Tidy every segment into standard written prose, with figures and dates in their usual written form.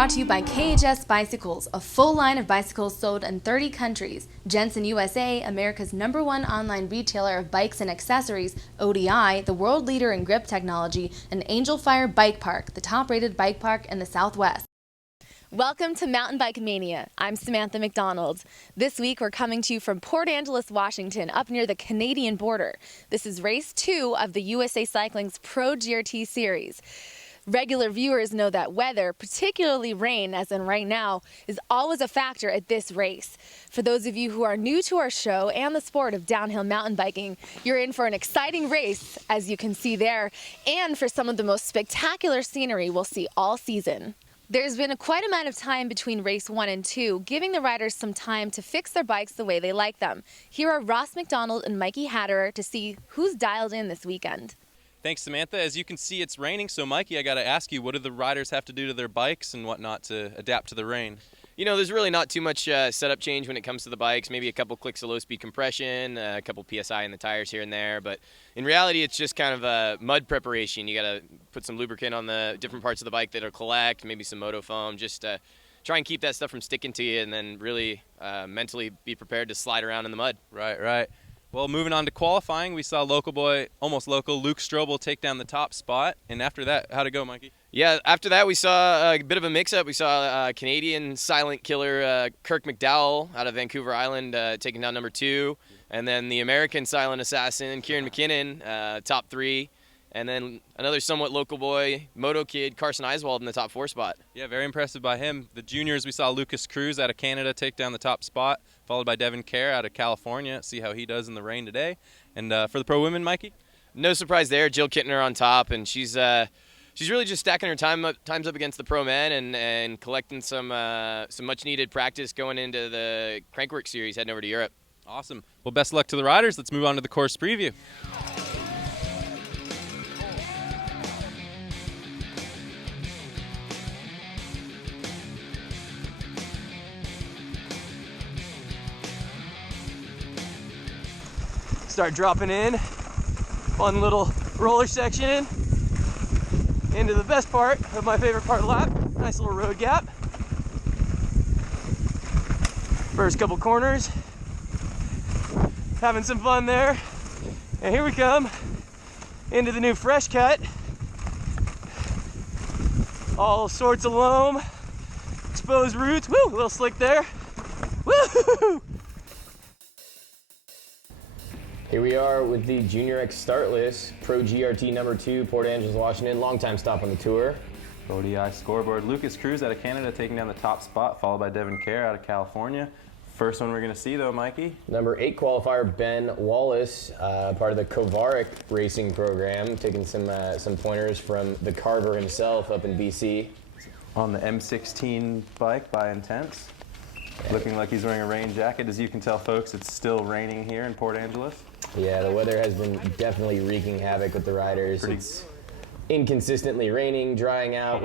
brought to you by KHS Bicycles, a full line of bicycles sold in 30 countries. Jensen USA, America's #1 online retailer of bikes and accessories, ODI, the world leader in grip technology, and Angel Fire Bike Park, the top-rated bike park in the Southwest. Welcome to Mountain Bike Mania. I'm Samantha McDonald. This week we're coming to you from Port Angeles, Washington, up near the Canadian border. This is race 2 of the USA Cycling's Pro GRT series. Regular viewers know that weather, particularly rain, as in right now, is always a factor at this race. For those of you who are new to our show and the sport of downhill mountain biking, you're in for an exciting race, as you can see there, and for some of the most spectacular scenery we'll see all season. There's been quite amount of time between race 1 and 2, giving the riders some time to fix their bikes the way they like them. Here are Ross McDonald and Mikey Hatterer to see who's dialed in this weekend. Thanks, Samantha. As you can see, it's raining, so Mikey, I got to ask you, what do the riders have to do to their bikes and whatnot to adapt to the rain? You know, there's really not too much setup change when it comes to the bikes. Maybe a couple clicks of low-speed compression, a couple PSI in the tires here and there. But in reality, it's just kind of a mud preparation. You got to put some lubricant on the different parts of the bike that'll collect, maybe some moto foam, just try and keep that stuff from sticking to you, and then really mentally be prepared to slide around in the mud. Right. Well, moving on to qualifying, we saw local boy, almost local, Luke Strobel take down the top spot. And after that, how'd it go, Mikey? Yeah, after that, we saw a bit of a mix-up. We saw Canadian silent killer Kirk McDowell out of Vancouver Island taking down number 2. And then the American silent assassin, Kieran McKinnon, top 3. And then another somewhat local boy, moto kid, CARSON in the top 4 spot. Yeah, very impressive by him. The juniors, we saw Lucas Cruz out of Canada take down the top spot, followed by Devin Kerr out of California. See how he does in the rain today. And for the pro women, Mikey? No surprise there. Jill Kittner on top, and she's really just stacking her times up against the pro men and collecting some much-needed practice going into the Crankwork series heading over to Europe. Awesome. Well, best of luck to the riders. Let's move on to the course preview. Start dropping in, fun little roller section into the best part of my favorite part of the lap. Nice little road gap. First couple corners, having some fun there. And here we come into the new fresh cut. All sorts of loam, exposed roots. Woo, a little slick there. Woo! Here we are with the Junior X start list, Pro GRT number 2, Port Angeles, Washington, longtime stop on the tour. ODI scoreboard, Lucas Cruz out of Canada taking down the top spot, followed by Devin Kerr out of California. First one we're going to see though, Mikey. Number 8 qualifier, Ben Wallace, part of the Kovaric racing program, taking some pointers from the Carver himself up in BC. On the M16 bike by Intense. Looking like he's wearing a rain jacket. As you can tell, folks, it's still raining here in Port Angeles. Yeah, the weather has been definitely wreaking havoc with the riders. It's inconsistently raining, drying out,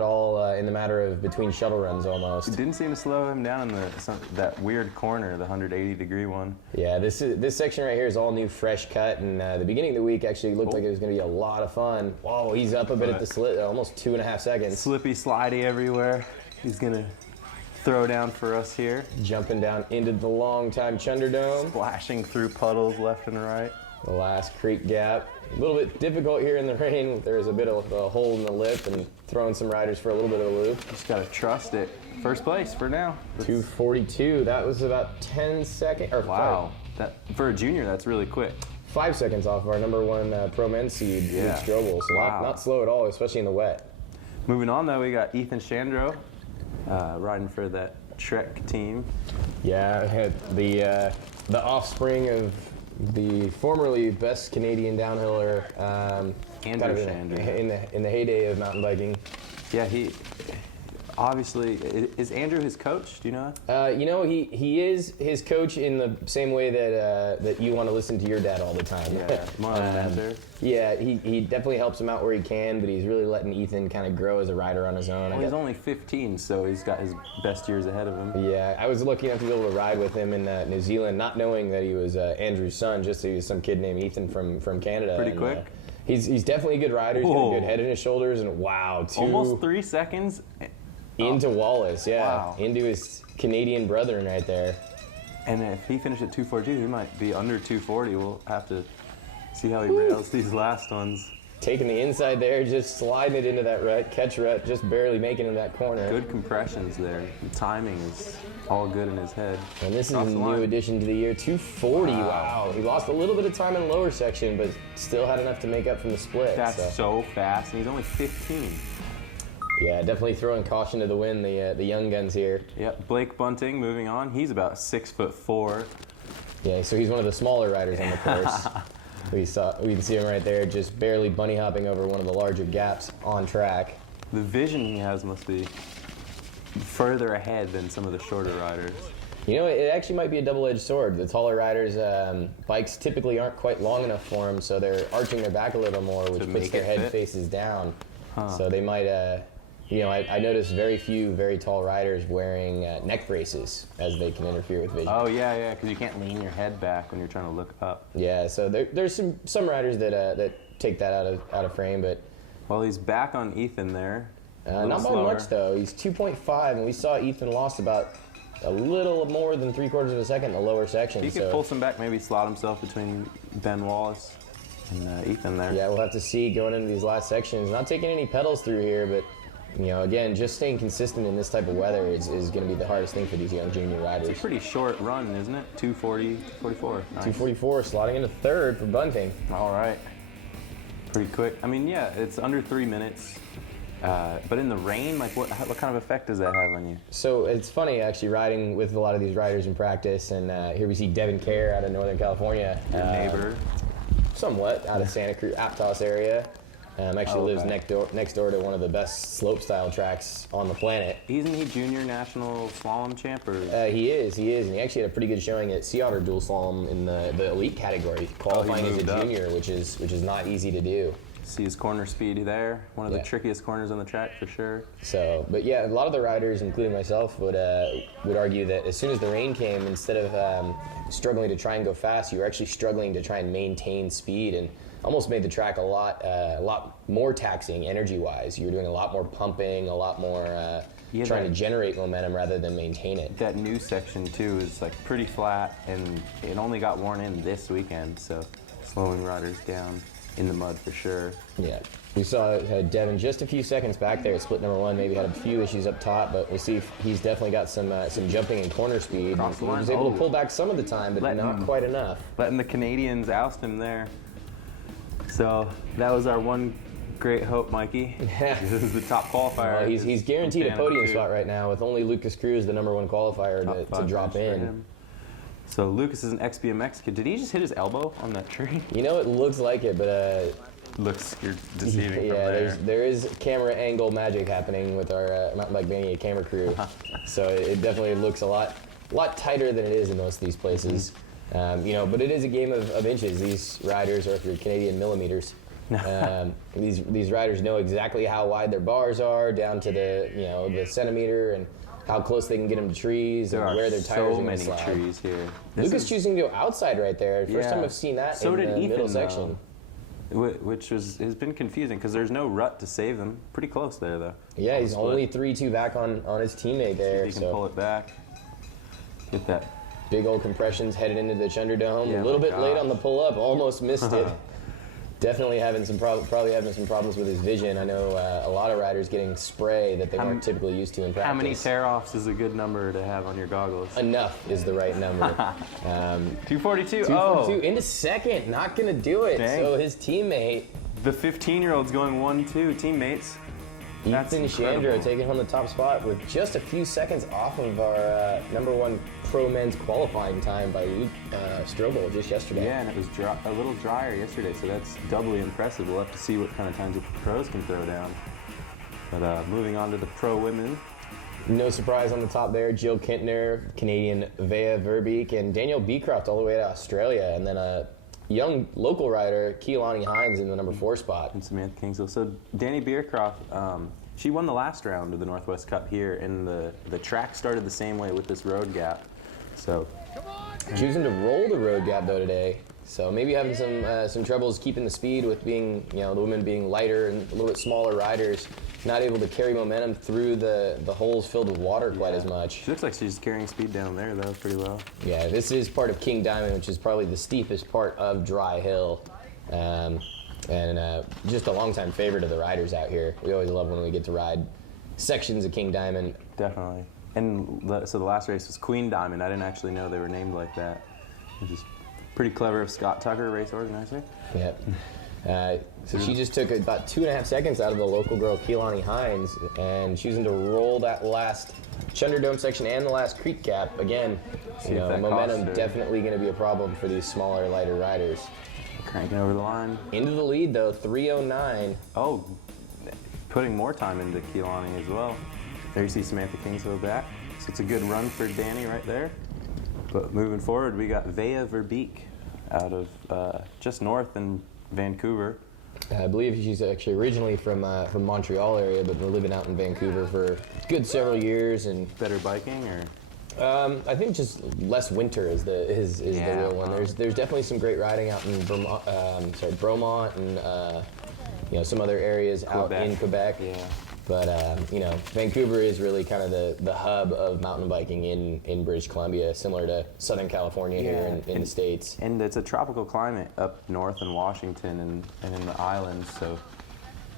all in the matter of between shuttle runs almost. It didn't seem to slow him down in that weird corner, the 180-degree one. Yeah, this section right here is all new fresh cut, and the beginning of the week actually looked like it was going to be a lot of fun. Whoa, he's up a bit at the slit, almost 2.5 seconds. Slippy, slidey everywhere. He's going to throw down for us here. Jumping down into the long-time Chunderdome. Splashing through puddles left and right. The last creek gap. A little bit difficult here in the rain. There's a bit of a hole in the lip and throwing some riders for a little bit of a loop. Just got to trust it. First place for now. 2:42. That was about 10 seconds. Wow. For a junior, that's really quick. 5 seconds off of our #1 pro men's seed, Luke Strobel. So not slow at all, especially in the wet. Moving on, though, we got Ethan Chandro. Riding for that Trek team. Yeah, the offspring of the formerly best Canadian downhiller, Andrew Chandro. in the heyday of mountain biking. Yeah, he obviously is Andrew his coach. Do you know that? You know, he is his coach in the same way that you want to listen to your dad all the time. Yeah, more of a mentor. Yeah, he definitely helps him out where he can, but he's really letting Ethan kind of grow as a rider on his own. Well, he's only 15, so he's got his best years ahead of him. Yeah, I was lucky enough to be able to ride with him in New Zealand, not knowing that he was Andrew's son, just that he was some kid named Ethan from Canada. Pretty quick. He's definitely a good rider. He's got a good head in his shoulders, and wow, almost 3 seconds Into Wallace, yeah. Wow. Into his Canadian brethren right there. And if he finished at 242, he might be under 240. We'll have to see how he rails these last ones. Taking the inside there, just sliding it into that rut, catch rut, just barely making it in that corner. Good compressions there. The timing is all good in his head. And this is Across a the new line. addition to the year, 240. Wow. He lost a little bit of time in the lower section, but still had enough to make up from the split. That's so fast, and he's only 15. Yeah, definitely throwing caution to the wind, the young guns here. Yep, Blake Bunting moving on. He's about 6'4". Yeah, so he's one of the smaller riders on the course. We can see him right there, just barely bunny hopping over one of the larger gaps on track. The vision he has must be further ahead than some of the shorter riders. You know, it actually might be a double-edged sword. The taller riders, bikes typically aren't quite long enough for them, so they're arching their back a little more, which puts make their it head fit? faces down. Huh. So they might, you know, I noticed very few very tall riders wearing neck braces as they can interfere with vision. Oh, yeah, because you can't lean your head back when you're trying to look up. Yeah, so there's some riders that take that out of frame, but Well, he's back on Ethan there. not by much though. He's 2.5, and we saw Ethan lost about a little more than 3/4 of a second in the lower section. He could pull some back, maybe slot himself between Ben Wallace and Ethan there. Yeah, we'll have to see going into these last sections. Not taking any pedals through here, but you know, again, just staying consistent in this type of weather is going to be the hardest thing for these young junior riders. It's a pretty short run, isn't it? 240, 44. Nice. 244, slotting into third for Bunting. All right. Pretty quick. I mean, yeah, it's under 3 minutes. But in the rain, like what kind of effect does that have on you? So it's funny actually riding with a lot of these riders in practice, and here we see Devin Kerr out of Northern California. Your neighbor. Somewhat out of Santa Cruz, Aptos area. Actually lives okay. next door to one of the best slope style tracks on the planet. Isn't he junior national slalom champ? Or? He is, and he actually had a pretty good showing at Sea Otter dual slalom in the elite category, qualifying as a moved up. junior, which is not easy to do. See his corner speed there. One of Yeah. the trickiest corners on the track for sure. So, but yeah, a lot of the riders, including myself, would argue that as soon as the rain came, instead of struggling to try and go fast, you were actually struggling to try and maintain speed, and almost made the track a lot more taxing energy-wise. You were doing a lot more pumping, a lot more trying to generate momentum rather than maintain it. That new section too is like pretty flat, and it only got worn in this weekend, so slowing riders down in the mud for sure. Yeah, we saw Devin just a few seconds back there at split number one. Maybe had a few issues up top, but we'll see if he's definitely got some jumping and corner speed. Across the He line. was able to Oh. pull back some of the time, but not quite enough. Letting the Canadians oust him there. So that was our one great hope, Mikey. Yeah. This is the top qualifier. Well, he's guaranteed a podium too. spot right now with only Lucas Cruz, the number one qualifier, Top to five drop finish for in. him. So Lucas is an ex-BMX kid. Did he just hit his elbow on that tree? You know, it looks like it, but Looks you're deceiving yeah, from there. there is camera angle magic happening with our Mountain Bike Mania camera crew. So it definitely looks a lot tighter than it is in most of these places. You know, but it is a game of inches. These riders, or if you're Canadian, millimeters. These riders know exactly how wide their bars are, down to the centimeter, and how close they can get them to trees, There and are where their tires so are many slide. trees here. Lucas choosing to go outside right there. First time I've seen that So in did the Ethan, middle though. section. Which has been confusing because there's no rut to save them. Pretty close there though. Yeah, he's only 3-2 back on his teammate there. He can pull it back. Get that. Big old compressions headed into the Chunderdome. Yeah, a little my bit late gosh. on the pull up, almost missed it. Definitely having some probably having some problems with his vision. I know a lot of riders getting spray that they weren't typically used to in practice. How many tear-offs is a good number to have on your goggles? Enough is the right number. 242. 242 Oh, into second, not gonna do it. Dang. So his teammate the 15-year-old's going 1-2. Teammates. That's Ethan Chandra incredible. taking home the top spot with just a few seconds off of our number one pro men's qualifying time by Luke Strobel just yesterday. Yeah, and it was a little drier yesterday, so that's doubly impressive. We'll have to see what kind of times the pros can throw down. But moving on to the pro women. No surprise on the top there, Jill Kintner, Canadian Vea Verbeek, and Danielle Beecroft all the way to Australia, and then a young local rider, Keelani Hines, in the number 4 spot. And Samantha Kingsville. So Danny Beercroft, she won the last round of the Northwest Cup here, and the track started the same way with this road gap. So Choosing to roll the road gap though today. So maybe having some troubles keeping the speed with being, the women being lighter and a little bit smaller riders, not able to carry momentum through the holes filled with water quite as much. She looks like she's carrying speed down there, though, pretty well. Yeah, this is part of King Diamond, which is probably the steepest part of Dry Hill. And just a longtime favorite of the riders out here. We always love when we get to ride sections of King Diamond. Definitely. And so the last race was Queen Diamond. I didn't actually know they were named like that, which is pretty clever of Scott Tucker, race organizer. Yep. So she just took about 2.5 seconds out of the local girl, Keelani Hines, and choosing to roll that last Chunderdome section and the last creek cap. Again, momentum definitely going to be a problem for these smaller, lighter riders. Cranking over the line. Into the lead, though, 3:09. Oh, putting more time into Keelani as well. There you see Samantha Kingsville back. So it's a good run for Danny right there. But moving forward, we got Vea Verbeek out of just north in Vancouver. I believe she's actually originally from Montreal area, but been living out in Vancouver for a good several years. And better biking, or? I think just less winter is the real one. There's definitely some great riding out in Bromont and some other areas out in Quebec. Yeah. But Vancouver is really kind of the hub of mountain biking in British Columbia, similar to Southern California here in the States. And it's a tropical climate up north in Washington and in the islands, so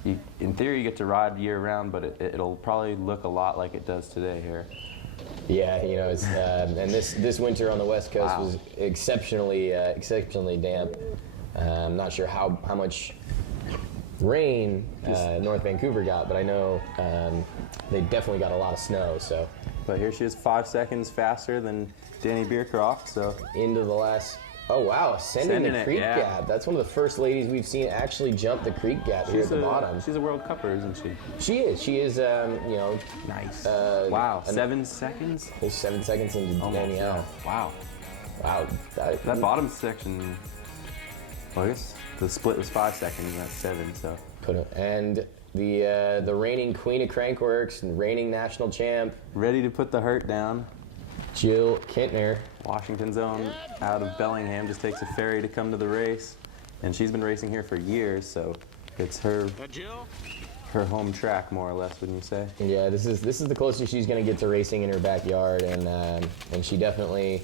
in theory you get to ride year round, but it'll probably look a lot like it does today here. Yeah, it's, and this winter on the West Coast was exceptionally damp. I'm not sure how much rain North Vancouver got, but I know they definitely got a lot of snow. So, but here she is, 5 seconds faster than Danny Beercroft. So into the last. Oh wow, sending the creek gap. That's one of the first ladies we've seen actually jump the creek gap here at the bottom. She's a World Cupper, isn't she? She is. She is. Nice. Wow. 7 seconds. 7 seconds into Danny out. Wow. Wow. That bottom section. Well, I guess the split was 5 seconds, and that's 7. So. And the reigning queen of crankworks and reigning national champ, ready to put the hurt down. Jill Kintner. Washington's own out of Bellingham, just takes a ferry to come to the race, and she's been racing here for years, so it's her home track, more or less, wouldn't you say? Yeah, this is the closest she's going to get to racing in her backyard, and she definitely,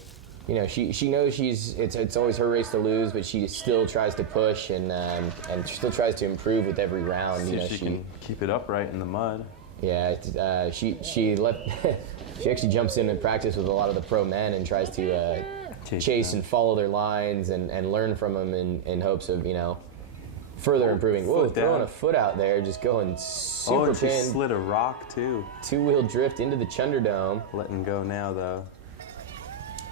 she knows it's always her race to lose, but she still tries to push and still tries to improve with every round. See if she can keep it upright in the mud. Yeah, she left. She actually jumps in practice with a lot of the pro men and tries to chase and follow their lines and learn from them in hopes of further improving. Whoa, throwing a foot out there, just going super and she pin. slid a rock too. Two-wheel drift into the Chunderdome. Letting go now though.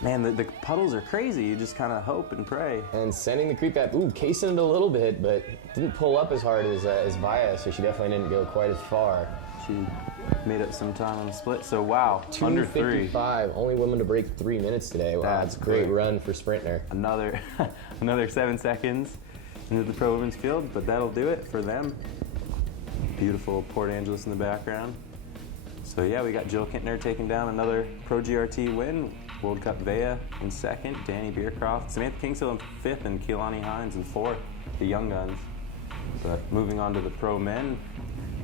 Man, the puddles are crazy. You just kind of hope and pray. And sending the creep gap, casing it a little bit, but didn't pull up as hard as Via, so she definitely didn't go quite as far. She made up some time on the split, so wow, under 3. 2:55, only woman to break 3 minutes today. Wow, that's a great run for Sprintner. Another 7 seconds into the pro women's field, but that'll do it for them. Beautiful Port Angeles in the background. So yeah, we got Jill Kintner taking down another Pro GRT win. World Cup Vea in 2nd, Danny Beercroft, Samantha Kingsville in 5th, and Keelani Hines in 4th, the young guns. But moving on to the pro men,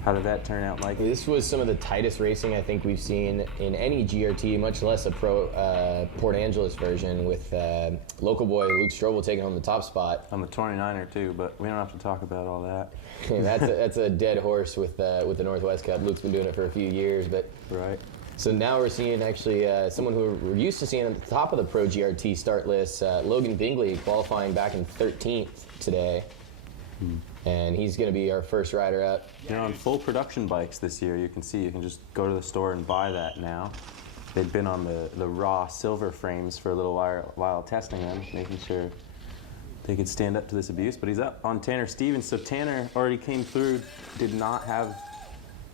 how did that turn out, Mike? This was some of the tightest racing I think we've seen in any GRT, much less a pro Port Angeles version, with local boy Luke Strobel taking home the top spot. On the 29er too, but we don't have to talk about all that. That's a dead horse with the Northwest Cup. Luke's been doing it for a few years, but right. So now we're seeing actually someone who we're used to seeing at the top of the Pro GRT start list, Logan BINGGEL, qualifying back in 13th today. And he's going to be our first rider up. On full production bikes this year, you can just go to the store and buy that now. They'd been on the raw silver frames for a little while testing them, making sure they could stand up to this abuse. But he's up on Tanner Stevens, so Tanner already came through, did not have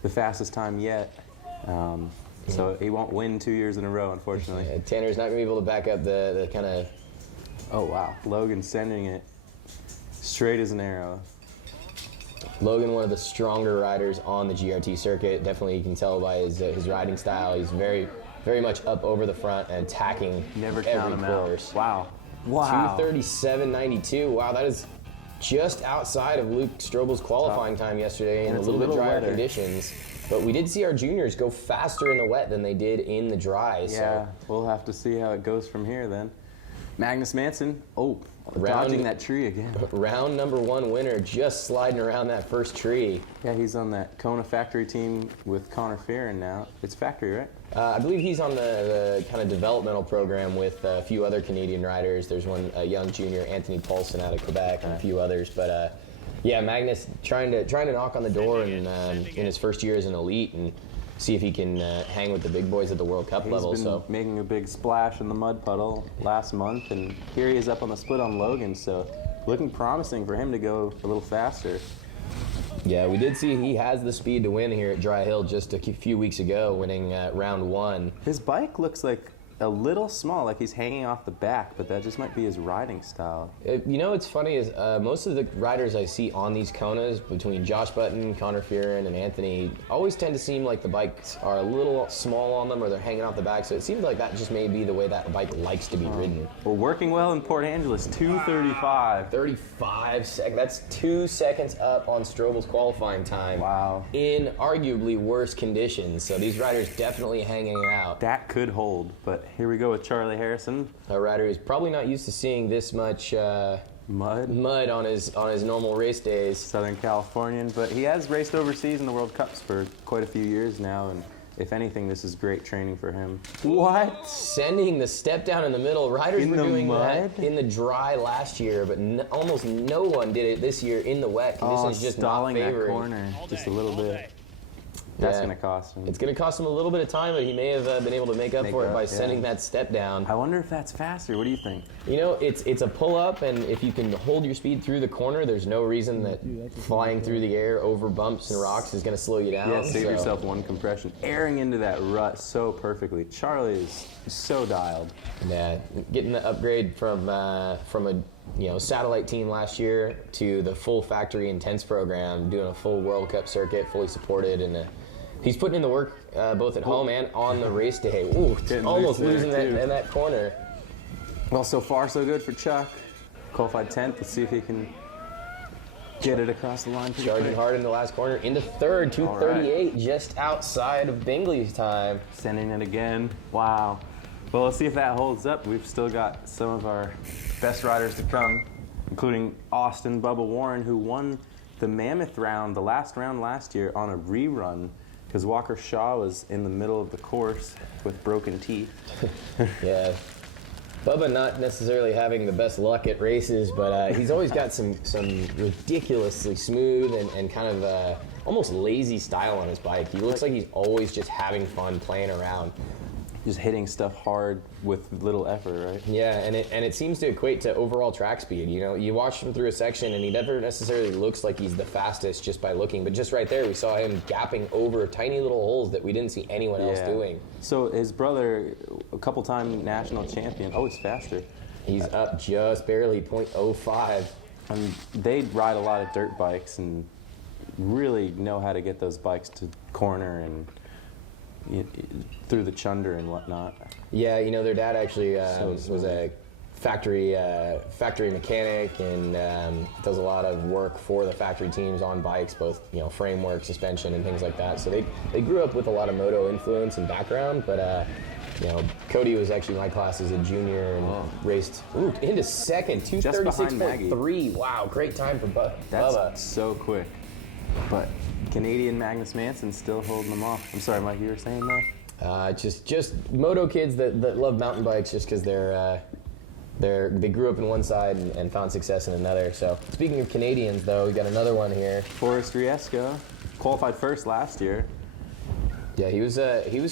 the fastest time yet. So he won't win 2 years in a row, unfortunately. Yeah, Tanner's not going to be able to back up the kind of... Oh, wow. Logan sending it straight as an arrow. Logan, one of the stronger riders on the GRT circuit. Definitely you can tell by his riding style. He's very, very much up over the front and attacking Never every count him course. Out. Wow. Wow. 2:37.92. Wow, that is just outside of Luke Strobel's qualifying time yesterday in a little bit drier conditions. But we did see our juniors go faster in the wet than they did in the dry. Yeah, so. we'll have to see how it goes from here then. Magnus Manson, Round- dodging that tree again. Round number 1 winner, just sliding around that first tree. Yeah, he's on that Kona factory team with Connor Farron now. It's factory, right? I believe he's on the kind of developmental program with a few other Canadian riders. There's a young junior, Anthony Paulson out of Quebec, and a few others. But yeah, Magnus trying to knock on the door in his first year as an elite and see if he can hang with the big boys at the World Cup level. He's been making a big splash in the mud puddle last month, and here he is up on the split on Logan. So looking promising for him to go a little faster. Yeah, we did see he has the speed to win here at Dry Hill just a few weeks ago, winning round 1. His bike looks like a little small, like he's hanging off the back, but that just might be his riding style. You know what's funny is most of the riders I see on these Konas, between Josh Button, Connor Fearon, and Anthony, always tend to seem like the bikes are a little small on them or they're hanging off the back, so it seems like that just may be the way that bike likes to be ridden. Well, working well in Port Angeles, 2:35. 35 seconds, that's 2 seconds up on Strobel's qualifying time. Wow. In arguably worse conditions, so these riders definitely hanging out. That could hold, but here we go with Charlie Harrison. A rider who's probably not used to seeing this much mud on his normal race days. Southern Californian, but he has raced overseas in the World Cups for quite a few years now, and if anything, this is great training for him. What? Sending the step down in the middle. Riders were doing that in the dry last year, but almost no one did it this year in the wet. Conditions just not stalling favoring. that corner just a little bit. That's going to cost him. It's going to cost him a little bit of time, but he may have been able to make up for it by sending that step down. I wonder if that's faster. What do you think? You know, it's a pull-up, and if you can hold your speed through the corner, there's no reason that flying through the air over bumps and rocks is going to slow you down. Yeah, save yourself one compression. Airing into that rut so perfectly. Charlie is so dialed. Yeah, getting the upgrade from a satellite team last year to the full factory intense program, doing a full World Cup circuit, fully supported, and he's putting in the work both at home and on the race day. Ooh, almost losing that in that corner. Well, so far so good for Chuck. Qualified 10th. Let's see if he can get it across the line. Charging hard in the last corner, into third, 2:38, just outside of Bingley's time. Sending it again. Wow. Well, let's see if that holds up. We've still got some of our best riders to come, including Austin Bubba Warren, who won the Mammoth round, the last round last year, on a rerun because Walker Shaw was in the middle of the course with broken teeth. Yeah. Bubba not necessarily having the best luck at races, but he's always got some ridiculously smooth and kind of almost lazy style on his bike. He looks like he's always just having fun playing around. Just hitting stuff hard with little effort, right? Yeah, and it seems to equate to overall track speed. You know, you watch him through a section, and he never necessarily looks like he's the fastest just by looking. But just right there, we saw him gapping over tiny little holes that we didn't see anyone else doing. So his brother, a couple-time national champion. Oh, he's faster. He's up just barely 0.05. And they ride a lot of dirt bikes and really know how to get those bikes to corner and through the chunder and whatnot. Yeah, you know, their dad actually was a factory mechanic and does a lot of work for the factory teams on bikes, both framework, suspension, and things like that. So they grew up with a lot of moto influence and background. But Cody was actually my class as a junior and raced into second, 2:36.3. Wow, great time for Bubba. That's so quick. But Canadian Magnus Manson still holding them off. I'm sorry, Mike, you were saying that? Just moto kids that love mountain bikes just because they grew up in one side and found success in another. So speaking of Canadians, though, we got another one here. Forrest Riesco qualified first last year. Yeah, he was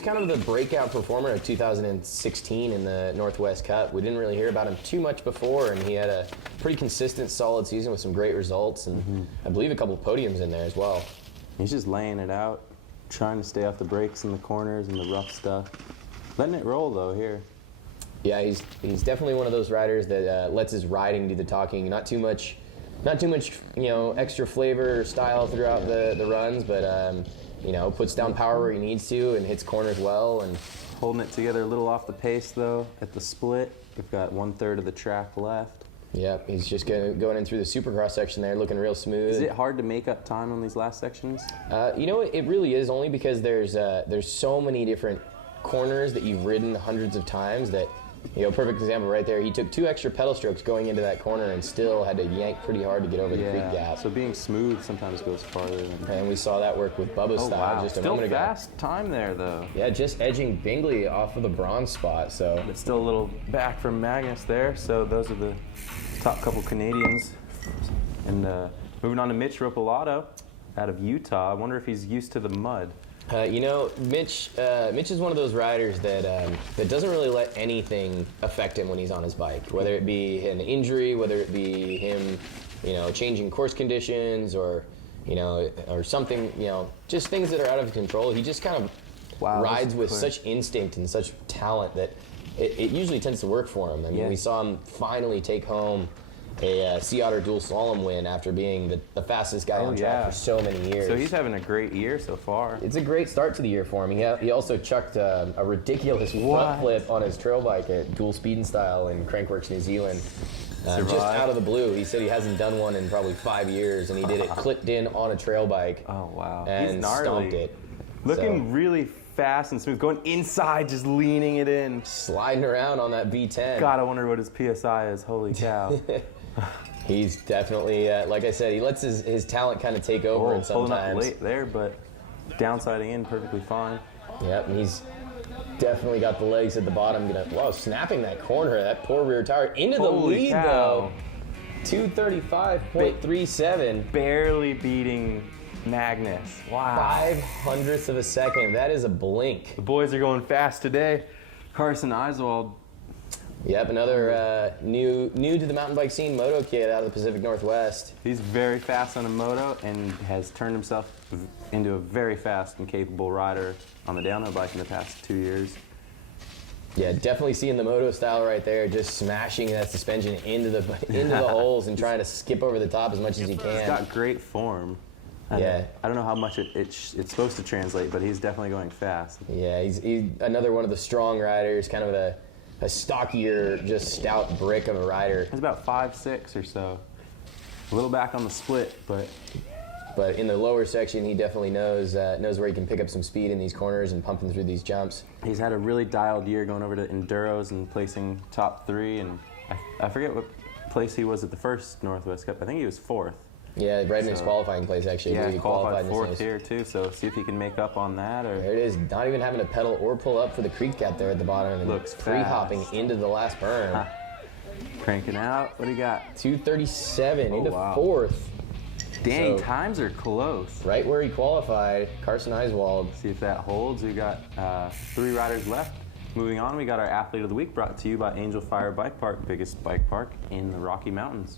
kind of the breakout performer of 2016 in the Northwest Cup. We didn't really hear about him too much before, and he had a pretty consistent, solid season with some great results, and I believe a couple of podiums in there as well. He's just laying it out, trying to stay off the brakes in the corners and the rough stuff. Letting it roll, though, here. Yeah, he's definitely one of those riders that lets his riding do the talking. Not too much, extra flavor or style throughout the runs, but puts down power where he needs to and hits corners well. And holding it together a little off the pace though at the split. We've got 1/3 of the track left. Yep, he's just going in through the supercross section there, looking real smooth. Is it hard to make up time on these last sections? You know, it really is, only because there's so many different corners that you've ridden hundreds of times that, you know, perfect example right there. He took 2 extra pedal strokes going into that corner and still had to yank pretty hard to get over the creek gap. So being smooth sometimes goes farther than... And we saw that work with Bubba's style just a moment ago. Still fast time there though. Yeah, just edging BINGGEL off of the bronze spot, so. But still a little back from Magnus there, so those are the top couple Canadians. And moving on to Mitch Ropolato out of Utah. I wonder if he's used to the mud. You know, Mitch is one of those riders that doesn't really let anything affect him when he's on his bike, whether it be an injury, whether it be him, you know, changing course conditions or, you know, or something, you know, just things that are out of control. He just kind of rides with such instinct and such talent that it usually tends to work for him. I mean, we saw him finally take home a Sea Otter dual slalom win after being the fastest guy on track for so many years. So he's having a great year so far. It's a great start to the year for him. He also chucked a ridiculous front flip on his trail bike at Dual Speed and Style in Crankworks, New Zealand. Just out of the blue. He said he hasn't done one in probably 5 years, and he did it clipped in on a trail bike. Oh, wow. And he's gnarly. stomped it. Looking really fast and smooth, going inside, just leaning it in. Sliding around on that V10. God, I wonder what his PSI is. Holy cow. He's definitely, like I said, he lets his talent kind of take over and sometimes. Pulling up late there, but downsiding in perfectly fine. Yep, and he's definitely got the legs at the bottom. Whoa, snapping that corner, that poor rear tire into the lead though. 235.37. Barely beating Magnus. Wow. 5/100th of a second. That is a blink. The boys are going fast today. Carson EISWALD. Yep, another new to the mountain bike scene moto kid out of the Pacific Northwest. He's very fast on a moto and has turned himself into a very fast and capable rider on the downhill bike in the past 2 years. Yeah, definitely seeing the moto style right there, just smashing that suspension into the holes and trying to skip over the top as much as he can. He's got great form. I don't know how much it's supposed to translate, but he's definitely going fast. Yeah, he's another one of the strong riders, kind of a stockier, just stout brick of a rider. He's about 5'6" or so. A little back on the split, but in the lower section, he definitely knows where he can pick up some speed in these corners and pumping through these jumps. He's had a really dialed year going over to Enduros and placing top 3, and I forget what place he was at the first Northwest Cup. I think he was 4th. Yeah, right in his qualifying place, actually. Yeah, he qualified 4th here, too, so see if he can make up on that. Or there it is, not even having to pedal or pull up for the creek gap there at the bottom. And looks free-hopping into the last berm. Cranking out. What do you got? 237 into 4th. Dang, so, times are close. Right where he qualified, Carson EISWALD. See if that holds. We got 3 riders left. Moving on, we got our Athlete of the Week brought to you by Angel Fire Bike Park, biggest bike park in the Rocky Mountains.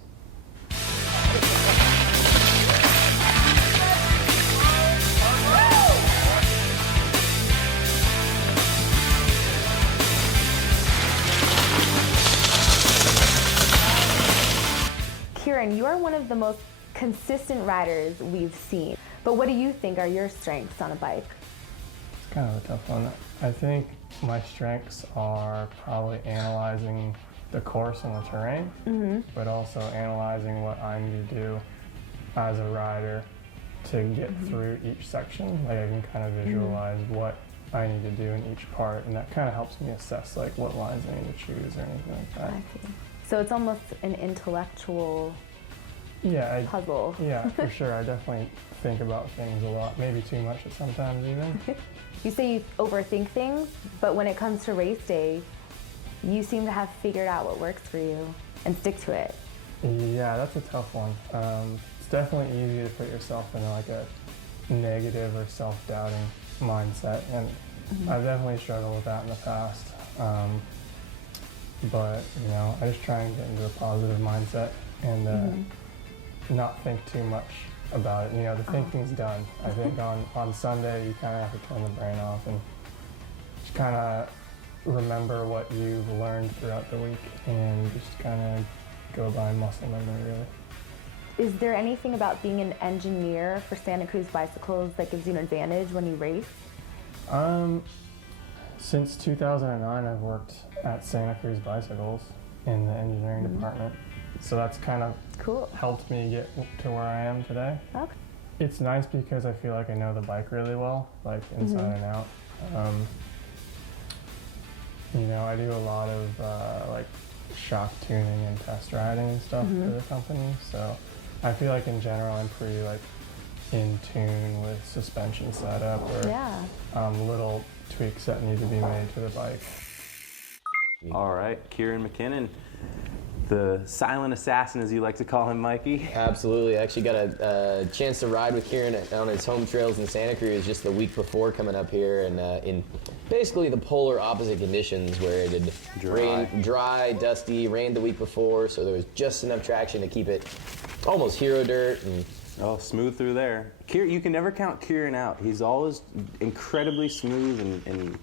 Kieran, you are one of the most consistent riders we've seen, but what do you think are your strengths on a bike? It's kind of a tough one. I think my strengths are probably analyzing the course and the terrain, but also analyzing what I need to do as a rider to get through each section. Like I can kind of visualize what I need to do in each part, and that kind of helps me assess like what lines I need to choose or anything like that. I see. So it's almost an intellectual puzzle. Yeah, for sure. I definitely think about things a lot, maybe too much at sometimes even. You say you overthink things, but when it comes to race day, you seem to have figured out what works for you and stick to it. Yeah, that's a tough one. It's definitely easy to put yourself in like a negative or self-doubting mindset, and I've definitely struggled with that in the past. But you know, I just try and get into a positive mindset and not think too much about it. You know, the thinking's done. I think on Sunday you kind of have to turn the brain off and just kind of remember what you've learned throughout the week and just kind of go by muscle memory, really. Is there anything about being an engineer for Santa Cruz Bicycles that gives you an advantage when you race? Since 2009, I've worked at Santa Cruz Bicycles in the engineering department. So that's kind of Cool. helped me get to where I am today. Okay. It's nice because I feel like I know the bike really well, like inside and out. You know, I do a lot of like shock tuning and test riding and stuff for the company. So I feel like in general I'm pretty like in tune with suspension setup or little tweaks that need to be made to the bike. All right, Kieran McKinnon, the silent assassin, as you like to call him, Mikey. Absolutely. I actually got a chance to ride with Kieran on his home trails in Santa Cruz just the week before coming up here, and in basically the polar opposite conditions where it had rained, dry, dusty, rained the week before, so there was just enough traction to keep it almost hero dirt. And oh, smooth through there. You can never count Kieran out. He's always incredibly smooth and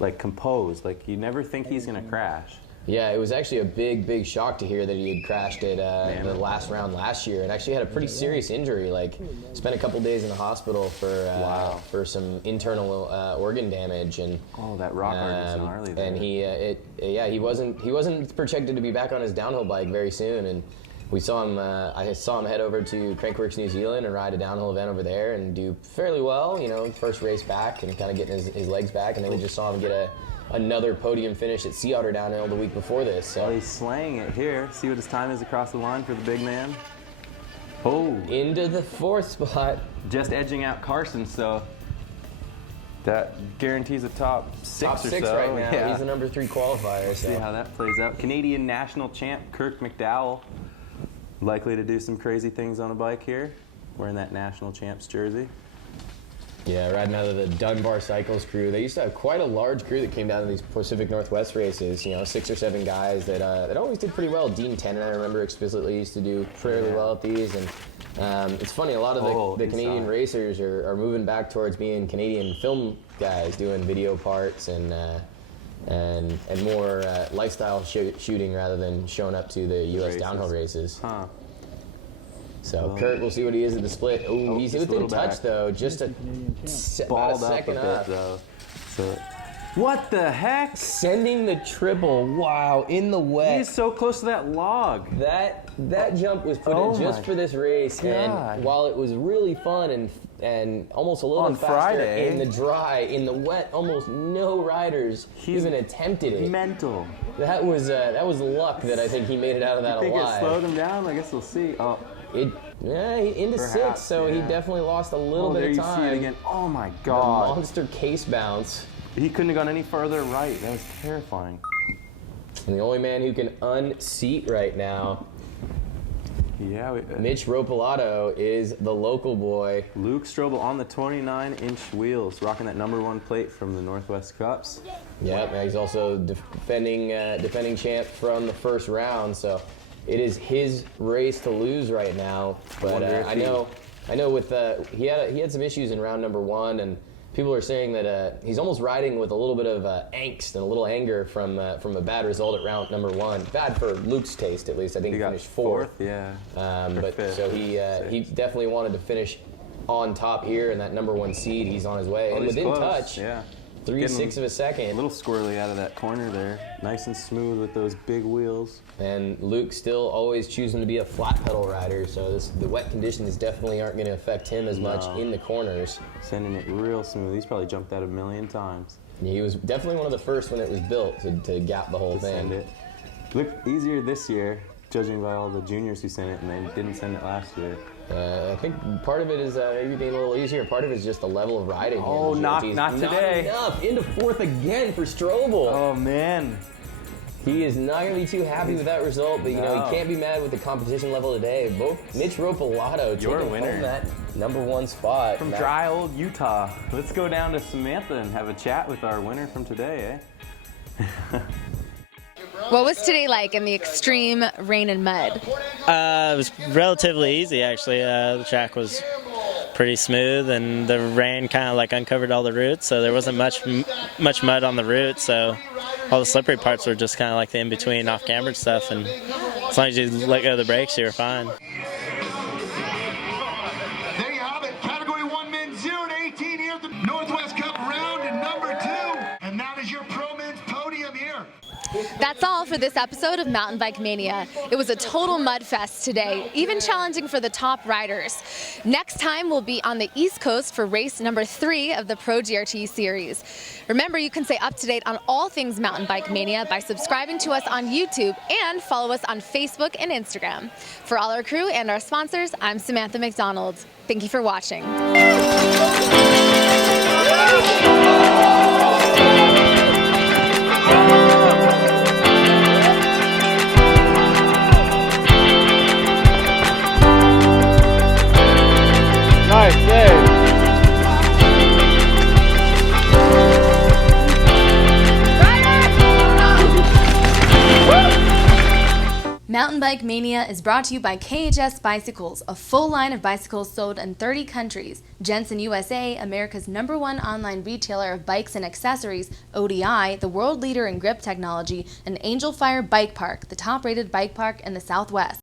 like composed. Like you never think he's gonna crash. yeah, it was actually a big shock to hear that he had crashed at the last round last year, and actually had a pretty serious injury. Like, spent a couple days in the hospital for some internal organ damage, and that rock art is gnarly there. and he wasn't projected to be back on his downhill bike very soon, and we saw him. I saw him head over to Crankworks New Zealand and ride a downhill event over there and do fairly well. You know, first race back and kind of getting his legs back, and then we just saw him get another podium finish at Sea Otter downhill the week before this. So well, he's slaying it here. See what his time is across the line for the big man. Oh, into the 4th spot, just edging out Carson. So that guarantees a top 6 top or 6 so. right now. Yeah. He's the number 3 qualifier. See how that plays out. Canadian national champ Kirk McDowell likely to do some crazy things on a bike here, wearing that national champs jersey. Yeah, riding out of the Dunbar Cycles crew. They used to have quite a large crew that came down to these Pacific Northwest races. You know, 6 or 7 guys that always did pretty well. Dean Tennant, I remember explicitly, used to do fairly well at these. And it's funny, a lot of the Canadian racers are moving back towards being Canadian film guys, doing video parts and more lifestyle shooting rather than showing up to the U.S. downhill races. Huh. So Kurt, we'll see what he is at the split. Oh, he's within touch though, just about a second off. Though. So, what the heck? Sending the triple, wow, in the wet. He's so close to that log. That jump was put in just for this race, and while it was really fun and almost a little on bit faster Friday, in the dry, in the wet, almost no riders even attempted it. Mental. That was luck that I think he made it out of that think alive. it slowed him down? I guess we'll see. Oh. Into Perhaps, 6, so he definitely lost a little bit of time. There you see it again. Oh my God. The monster case bounce. He couldn't have gone any further right. That was terrifying. And the only man who can unseat right now, yeah, Mitch Ropolato, is the local boy. Luke Strobel on the 29-inch wheels, rocking that #1 plate from the Northwest Cups. Yeah, he's also defending champ from the first round, so it is his race to lose right now. But I know with he had some issues in round #1, and people are saying that he's almost riding with a little bit of angst and a little anger from a bad result at round #1. Bad for Luke's taste, at least. I think he finished 4th. Yeah. But so he definitely wanted to finish on top here in that #1 seed. He's on his way, and he's within close. touch. Yeah. 3/6 of a second. A little squirrely out of that corner there. Nice and smooth with those big wheels. And Luke still always choosing to be a flat pedal rider, so the wet conditions definitely aren't going to affect him as much in the corners. Sending it real smooth. He's probably jumped that 1,000,000 times. He was definitely one of the first when it was built to gap the whole thing. Send it. Looked easier this year, judging by all the juniors who sent it, and they didn't send it last year. I think part of it is maybe being a little easier. Part of it is just the level of riding. Oh, not today. Not enough. Into 4th again for Strobel. Oh, man. He is not going to be too happy with that result, but you know, he can't be mad with the competition level today. Both Mitch Ropolato taking home that #1 spot. From dry old Utah. Let's go down to Samantha and have a chat with our winner from today, eh? What was today like in the extreme rain and mud? It was relatively easy, actually. The track was pretty smooth, and the rain kind of like uncovered all the roots, so there wasn't much mud on the roots. So all the slippery parts were just kind of like the in-between off-cambered stuff, and as long as you let go of the brakes, you were fine. There you have it. Category 1 men 0 to 18 here at the Northwest Cup round and #2. And that is your That's all for this episode of Mountain Bike Mania. It was a total mud fest today, even challenging for the top riders. Next time we'll be on the East Coast for race number 3 of the Pro GRT series. Remember, you can stay up to date on all things Mountain Bike Mania by subscribing to us on YouTube and follow us on Facebook and Instagram. For all our crew and our sponsors, I'm Samantha McDonald. Thank you for watching. Nice, Dave. Mountain Bike Mania is brought to you by KHS Bicycles, a full line of bicycles sold in 30 countries. Jensen USA, America's #1 online retailer of bikes and accessories, ODI, the world leader in grip technology, and Angel Fire Bike Park, the top-rated bike park in the Southwest.